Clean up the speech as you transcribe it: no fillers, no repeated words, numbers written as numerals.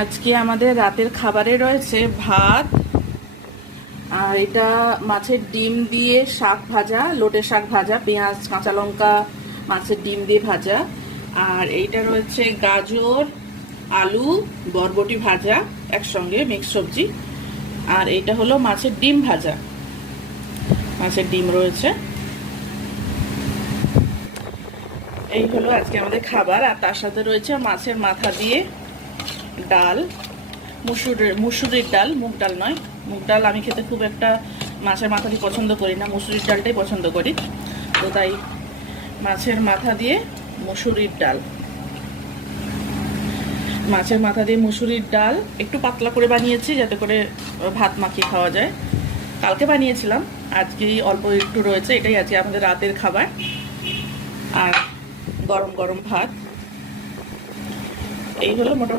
আজকে আমাদের রাতের খাবারে রয়েছে ভাত, আর এটা মাছের ডিম দিয়ে শাক ভাজা, লোটে শাক ভাজা, পেঁয়াজ কাঁচা লঙ্কা মাছের ডিম দিয়ে ভাজা। আর এইটা রয়েছে গাজর আলু বরবটি ভাজা একসঙ্গে মিক্স সবজি। আর এইটা হলো মাছের ডিম ভাজা, মাছের ডিম রয়েছে। এই হলো আজকে আমাদের খাবার। আর তার সাথে রয়েছে মাছের মাথা দিয়ে ডাল, মুসুরির ডাল, মুগ ডাল নয়। মুগ ডাল আমি খেতে খুব একটা মাছের মাথা দিয়ে পছন্দ করি না, মুসুরির ডালটাই পছন্দ করি। তো তাই মাছের মাথা দিয়ে মুসুরির ডাল, মাছের মাথা দিয়ে মুসুরির ডাল একটু পাতলা করে বানিয়েছি যাতে করে ভাত মাখিয়ে খাওয়া যায়। কালকে বানিয়েছিলাম, আজকেই অল্প একটু রয়েছে। এটাই আজকে আমাদের রাতের খাবার। আর গরম গরম ভাত। এই হলো মোটামুটি।